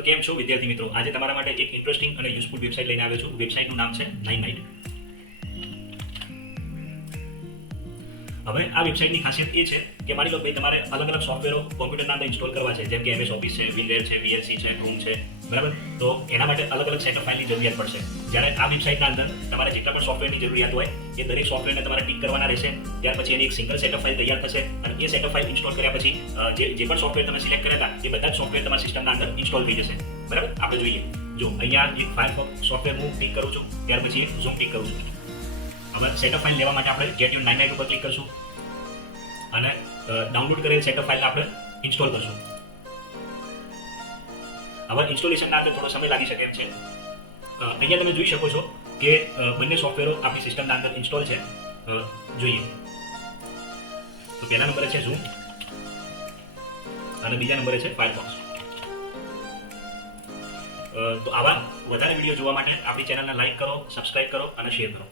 તો કેમ છો વિદ્યાર્થી મિત્રો? આજે તમારા માટે એક ઇન્ટરેસ્ટિંગ અને યુઝફુલ વેબસાઇટ લઈને આવ્યો છું. વેબસાઇટનું નામ છે 9night. હવે આ વેબસાઇટની ખાસિયત એ છે કે માની લો ભાઈ તમારે અલગ અલગ સોફ્ટવેરો કોમ્પ્યુટરના અંદર ઇન્સ્ટોલ કરવા છે, જેમ કે MS ઓફિસ છે, વિનરેર છે, VLC છે, રૂમ છે, બરાબર. તો એના માટે અલગ અલગ સેટઅપ ફાઇલની જરૂરિયાત પડશે. જ્યારે આ વેબસાઇટના અંદર તમારે જેટલા પણ સોફ્ટવેરની જરૂરિયાત હોય એ દરેક સોફ્ટવેરને તમારે ટિક કરવાના રહેશે. ત્યાર પછી એની એક સિંગલ સેટઅપ ફાઇલ તૈયાર થશે અને એ સેટઅપ ફાઇલ ઇન્સ્ટોલ કર્યા પછી જે પણ સોફ્ટવેર તમે સિલેક્ટ કર્યા હતા એ બધા જ સોફ્ટવેર તમારા સિસ્ટમના અંદર ઇન્સ્ટોલ થઈ જશે, બરાબર. આપણે જોઈએ, જો અહીંયા એક ફાયરફોક્સ સોફ્ટવેર હું ટિક કરું છું, ત્યાર પછી એક ઝૂમ ટિક કરું છું. હવે સેટઅપ ફાઇલ લેવા માટે આપણે ગેટ યુ 9night ઉપર ક્લિક કરશું અને ડાઉનલોડ કરેલ સેટઅપ ફાઇલને આપણે ઇન્સ્ટોલ કરશું. હવે ઇન્સ્ટોલેશનના અંદર થોડો સમય લાગી શકે એમ છે. અહીંયા તમે જોઈ શકો છો કે બંને સોફ્ટવેરો આપણી સિસ્ટમના અંદર ઇન્સ્ટોલ છે. જોઈએ તો પહેલા નંબરે છે ઝૂમ અને બીજા નંબરે છે ફાયરફોક્સ. તો આવા વધારે વિડીયો જોવા માટે આપણી ચેનલને લાઈક કરો, સબસ્ક્રાઇબ કરો અને શેર કરો.